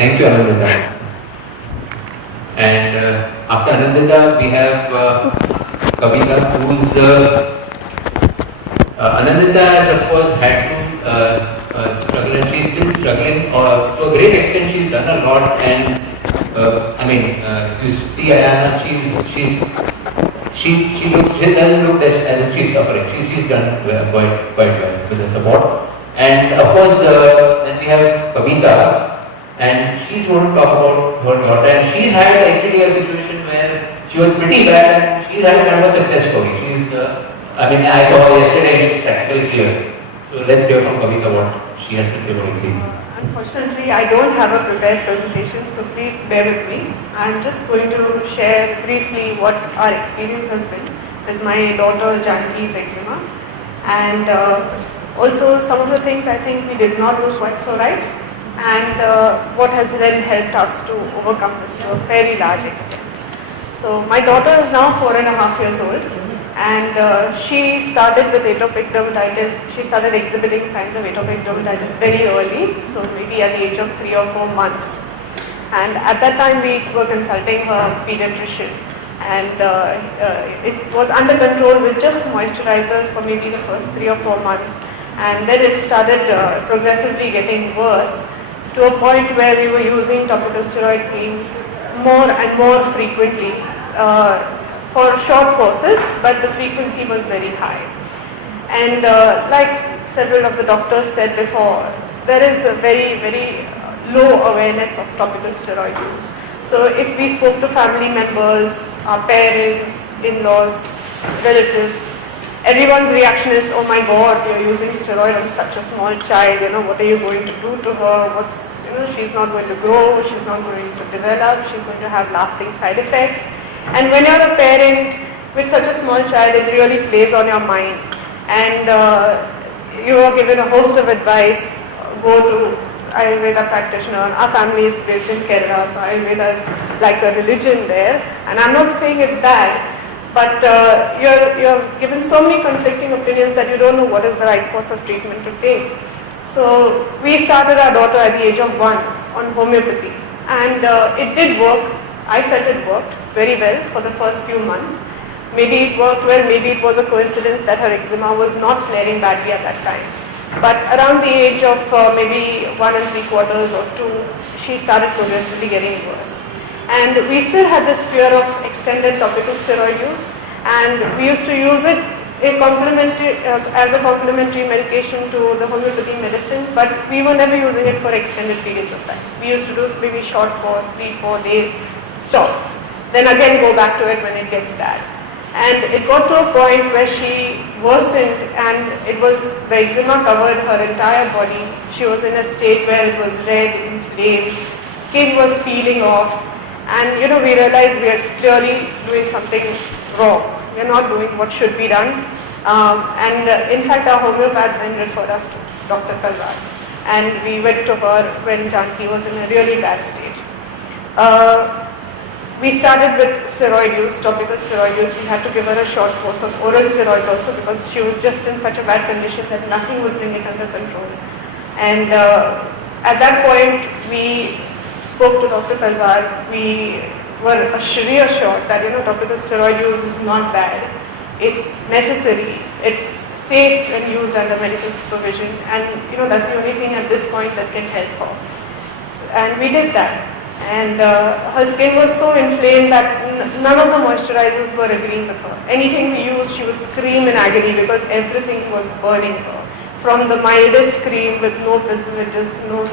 Thank you, Anandita. And after Anandita, we have Kavita, who's Anandita, of course, had to struggle, and she's still struggling. To a great extent, she's done a lot. And if you see Ayana, she doesn't look as if she's suffering. She's done quite well with the support. And of course, then we have Kavita. And she's going to talk about her daughter, and she's had actually a situation where she was pretty bad, and she's had a kind of a success story. I saw her yesterday, and she's practically clear. So let's hear from Kavita what she has to say about exam. Unfortunately, I don't have a prepared presentation, so please bear with me. I'm just going to share briefly what our experience has been with my daughter Janki's eczema, and also some of the things I think we did not do quite so right, and what has then helped us to overcome this to a very large extent. So my daughter is now 4.5 years old, and she started with atopic dermatitis. She started exhibiting signs of atopic dermatitis very early, so maybe at the age of 3 or 4 months. And at that time we were consulting her pediatrician, and it was under control with just moisturizers for maybe the first 3 or 4 months, and then it started progressively getting worse, to a point where we were using topical steroid creams more and more frequently for short courses, but the frequency was very high. And like several of the doctors said before, there is a very, very low awareness of topical steroid use. So if we spoke to family members, our parents, in-laws, relatives, everyone's reaction is, oh my God, you're using steroid on such a small child, what are you going to do to her? She's not going to grow, she's not going to develop, she's going to have lasting side effects. And when you're a parent with such a small child, it really plays on your mind. And you are given a host of advice, go to Ayurveda practitioner. Our family is based in Kerala, so Ayurveda is like a religion there. And I'm not saying it's bad, but you're given so many conflicting opinions that you don't know what is the right course of treatment to take. So we started our daughter at the age of 1 on homeopathy, and it did work. I felt it worked very well for the first few months. Maybe it worked well, maybe it was a coincidence that her eczema was not flaring badly at that time. But around the age of maybe 1 3/4 or 2, she started progressively getting worse. And we still had this fear of extended topical steroid use, and we used to use it as a complementary medication to the homeopathic medicine, but we were never using it for extended periods of time. We used to do maybe short course, 3-4 days, stop. Then again go back to it when it gets bad. And it got to a point where she worsened, and the eczema covered her entire body. She was in a state where it was red, inflamed, skin was peeling off, and we realized we are clearly doing something wrong. We are not doing what should be done. In fact, our homeopath then referred us to Dr. Talwar, and we went to her when Janki was in a really bad stage. We started with steroid use, topical steroid use. We had to give her a short course of oral steroids also, because she was just in such a bad condition that nothing would bring it under control. And at that point, we spoke to Dr. Talwar. We were reassured that topical steroid use is not bad. It's necessary. It's safe when used under medical supervision, and that's the only thing at this point that can help her. And we did that. And her skin was so inflamed that none of the moisturizers were agreeing with her. Anything we used, she would scream in agony because everything was burning her. From the mildest cream with no preservatives, no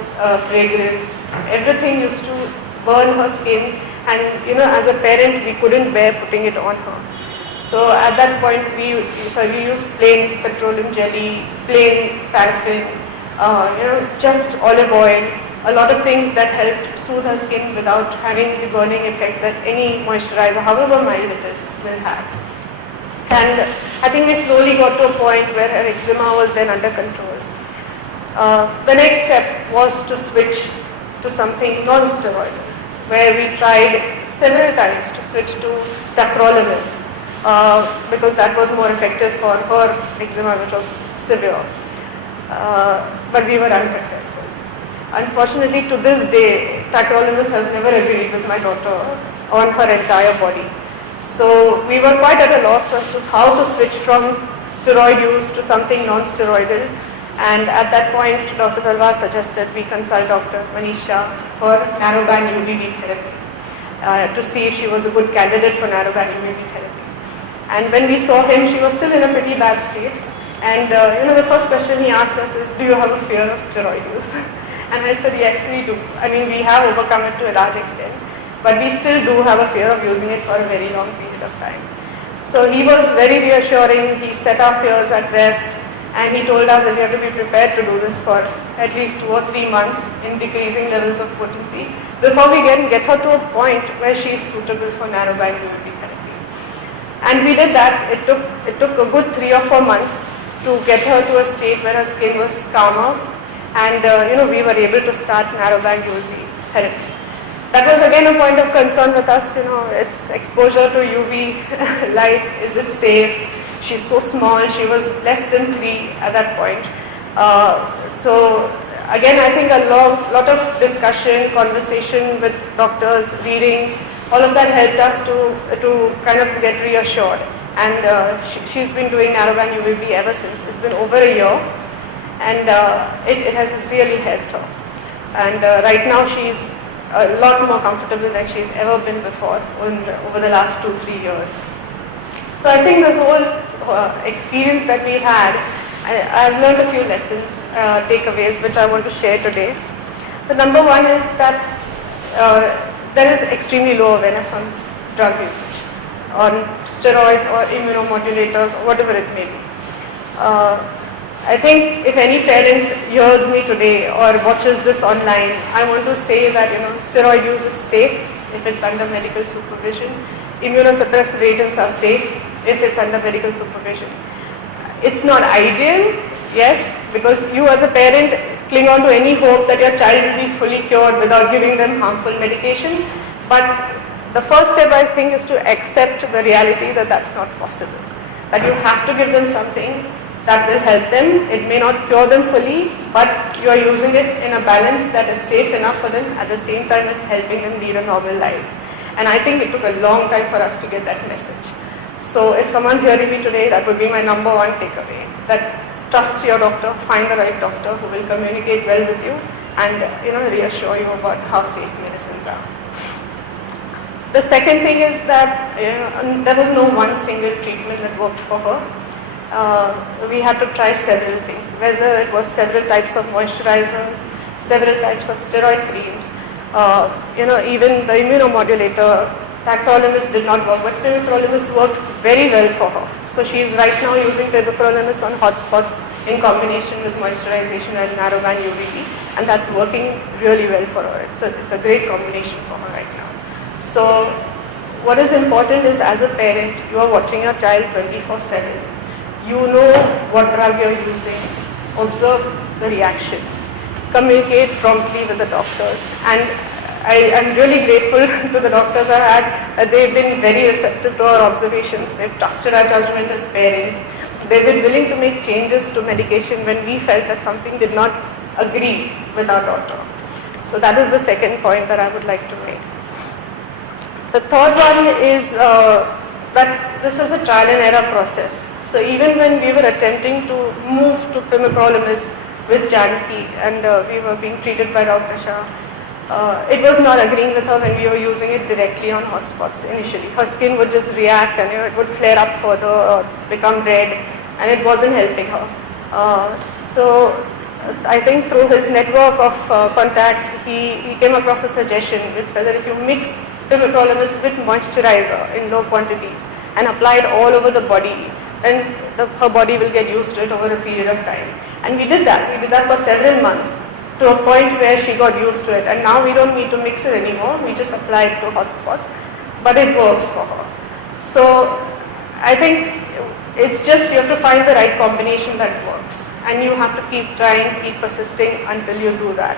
fragrance, everything used to burn her skin, and as a parent we couldn't bear putting it on her. So at that point we used plain petroleum jelly, plain paraffin, just olive oil, a lot of things that helped soothe her skin without having the burning effect that any moisturizer, however mild it is, will have. And I think we slowly got to a point where her eczema was then under control. The next step was to switch to something non-steroidal, where we tried several times to switch to tacrolimus, because that was more effective for her eczema, which was severe. But we were unsuccessful. Unfortunately, to this day, tacrolimus has never agreed with my daughter on her entire body. So we were quite at a loss as to how to switch from steroid use to something non-steroidal. And at that point, Dr. Talwar suggested we consult Dr. Manisha for narrowband UVB therapy to see if she was a good candidate for narrowband UVB therapy. And when we saw him, she was still in a pretty bad state. And the first question he asked us is, do you have a fear of steroid use? And I said, yes, we do. I mean, we have overcome it to a large extent, but we still do have a fear of using it for a very long period of time. So he was very reassuring. He set our fears at rest, and he told us that we have to be prepared to do this for at least 2 or 3 months in decreasing levels of potency before we get her to a point where she is suitable for narrowband UVB therapy. And we did that. It took a good 3 or 4 months to get her to a state where her skin was calmer, and we were able to start narrowband UVB therapy. That was again a point of concern with us. Its exposure to UV light, is it safe? She's so small. She was less than 3 at that point. So again, I think a lot of discussion, conversation with doctors, reading, all of that helped us to kind of get reassured. And she's been doing narrowband UVB ever since. It's been over a year, and it has really helped her. And right now she's a lot more comfortable than she's ever been before over the last 2-3 years. So I think this whole experience that we had, I've learned a few lessons, takeaways, which I want to share today. The number one is that there is extremely low awareness on drug usage, on steroids or immunomodulators or whatever it may be. I think if any parent hears me today or watches this online, I want to say that steroid use is safe if it's under medical supervision. Immunosuppressive agents are safe if it's under medical supervision. It's not ideal, yes, because you as a parent cling on to any hope that your child will be fully cured without giving them harmful medication. But the first step, I think, is to accept the reality that that's not possible. That you have to give them something that will help them. It may not cure them fully, but you are using it in a balance that is safe enough for them. At the same time, it's helping them lead a normal life. And I think it took a long time for us to get that message. So if someone's hearing me today, that would be my number one takeaway. That trust your doctor, find the right doctor who will communicate well with you and reassure you about how safe medicines are. The second thing is that there was no one single treatment that worked for her. We had to try several things, whether it was several types of moisturizers, several types of steroid creams, even the immunomodulator, tacrolimus did not work, but tibicrolimus worked very well for her. So she is right now using tibicrolimus on hot spots in combination with moisturization and narrowband UVB, and that's working really well for her. It's a great combination for her right now. So what is important is, as a parent, you are watching your child 24/7. You know what drug you're using, observe the reaction, communicate promptly with the doctors. And I'm really grateful to the doctors I had that they've been very receptive to our observations. They've trusted our judgment as parents. They've been willing to make changes to medication when we felt that something did not agree with our daughter. So that is the second point that I would like to make. The third one is that this is a trial and error process. So even when we were attempting to move to pimecrolimus with Janki and we were being treated by Dr. Shah, it was not agreeing with her when we were using it directly on hotspots initially. Her skin would just react and it would flare up further or become red, and it wasn't helping her. So I think through his network of contacts, he came across a suggestion which said that if you mix pimecrolimus with moisturizer in low quantities and apply it all over the body, then her body will get used to it over a period of time. And we did that. We did that for several months to a point where she got used to it. And now we don't need to mix it anymore. We just apply it to hot spots. But it works for her. So I think it's just you have to find the right combination that works. And you have to keep trying, keep persisting until you do that.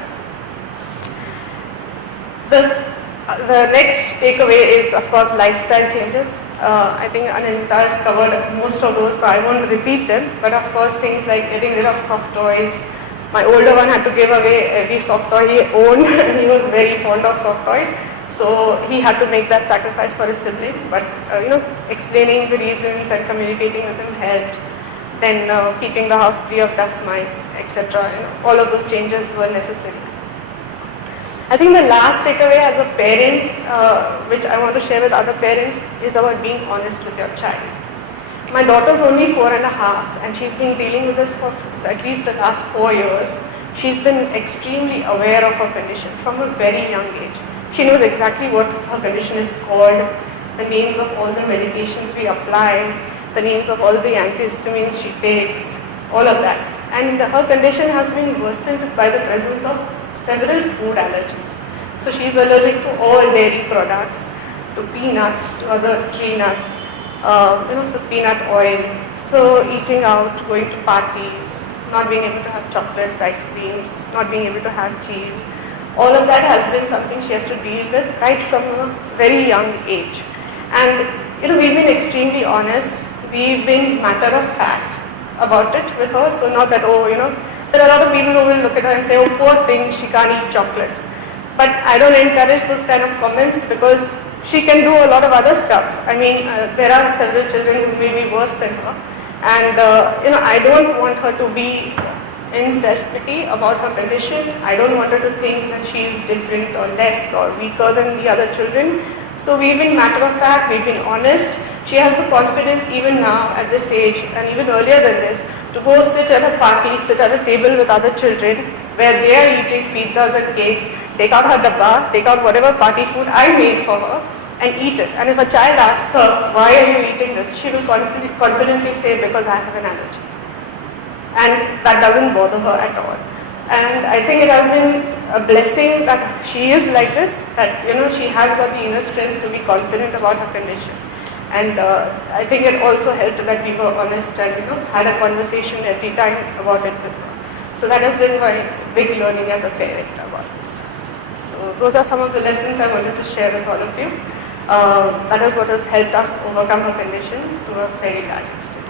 The next takeaway is, of course, lifestyle changes. I think Ananta has covered most of those, so I won't repeat them. But of course, things like getting rid of soft toys, My older one had to give away every soft toy he owned and he was very fond of soft toys. So he had to make that sacrifice for his sibling, but explaining the reasons and communicating with him helped. Then keeping the house free of dust mites, etc. All of those changes were necessary. I think the last takeaway as a parent, which I want to share with other parents, is about being honest with your child. My daughter's only 4.5 and she's been dealing with this for at least the last 4 years. She's been extremely aware of her condition from a very young age. She knows exactly what her condition is called, the names of all the medications we apply, the names of all the antihistamines she takes, all of that. And her condition has been worsened by the presence of several food allergies. So she's allergic to all dairy products, to peanuts, to other tree nuts, so peanut oil. So eating out, going to parties, not being able to have chocolates, ice creams, not being able to have cheese. All of that has been something she has to deal with right from a very young age. And we've been extremely honest. We've been matter of fact about it with her. So not that, there are a lot of people who will look at her and say, oh, poor thing, she can't eat chocolates. But I don't encourage those kind of comments because she can do a lot of other stuff. I mean, there are several children who may be worse than her. And, I don't want her to be in self-pity about her condition. I don't want her to think that she is different or less or weaker than the other children. So we've been matter of fact, we've been honest. She has the confidence even now at this age and even earlier than this to go sit at a party, sit at a table with other children where they are eating pizzas and cakes, take out her dabba, take out whatever party food I made for her and eat it. And if a child asks her, why are you eating this? She will confidently say, because I have an allergy. And that doesn't bother her at all. And I think it has been a blessing that she is like this, that she has got the inner strength to be confident about her condition. And I think it also helped that we were honest and had a conversation every time about it with her. So that has been my big learning as a parent about this. So those are some of the lessons I wanted to share with all of you. That is what has helped us overcome her condition to a very large extent.